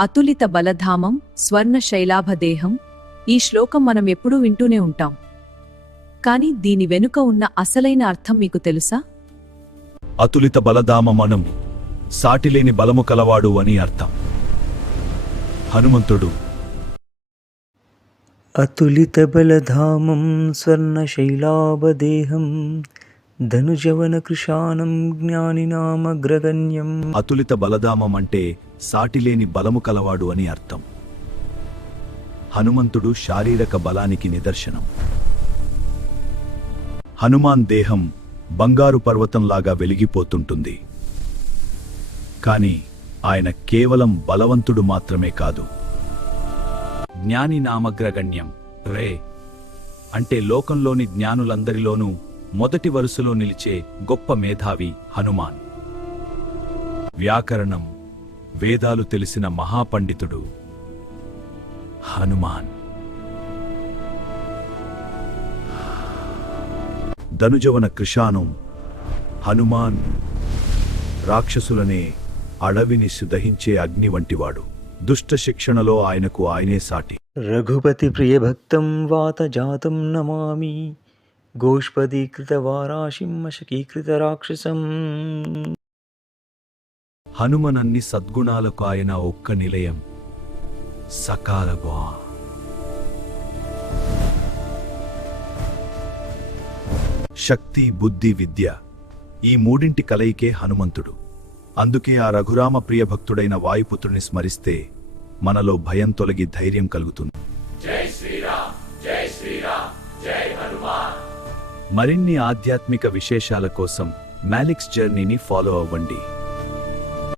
అతులిత బలధామం స్వర్ణ శైలాభదేహం. ఈ శ్లోకం మనం ఎప్పుడూ వింటూనే ఉంటాం. కాని దీని వెనుక ఉన్న అసలైన అర్థం మీకు తెలుసా? అతులిత బలధామమనం సాటిలేని బలము కలవాడు అని అర్థం. హనుమంతుడు అతులిత బలధామం స్వర్ణశైలాభదేహం ధనుజవన కృషానం జ్ఞానినామగ్రగణ్యం. అతులిత బలధామం అంటే సాటిలేని బలము కలవాడు అని అర్థం. హనుమంతుడు శారీరక బలానికి నిదర్శనం. హనుమాన్ దేహం బంగారు పర్వతంలాగా వెలిగిపోతుంటుంది. కాని ఆయన కేవలం బలవంతుడు మాత్రమే కాదు. జ్ఞాని నామగ్రగణ్యం రే అంటే లోకంలోని జ్ఞానులందరిలోనూ మొదటి వరుసలో నిలిచే గొప్ప మేధావి హనుమాన్. వ్యాకరణం వేదాలు తెలిసిన మహాపండితుడు హనుమాన్. ధనుజవన కృషానం హనుమాన్ రాక్షసులనే అడవిని సుదహించే అగ్ని వంటివాడు. దుష్ట శిక్షణలో ఆయనకు ఆయనే సాటి. రఘుపతి ప్రియభక్తం వాత జాతం నమామి గోష్పదీకృత వారాశిం శకీకృత రాక్షసం. హనుమనన్ని సద్గుణాలకు ఆయన ఒక్క నిలయం సకాలబా. శక్తి బుద్ధి విద్య ఈ మూడింటి కలయికే హనుమంతుడు. అందుకే ఆ రఘురామ ప్రియభక్తుడైన వాయుపుత్రుని స్మరిస్తే మనలో భయం తొలగి ధైర్యం కలుగుతుంది. మరిన్ని ఆధ్యాత్మిక విశేషాల కోసం మ్యాలిక్స్ జర్నీని ఫాలో అవ్వండి.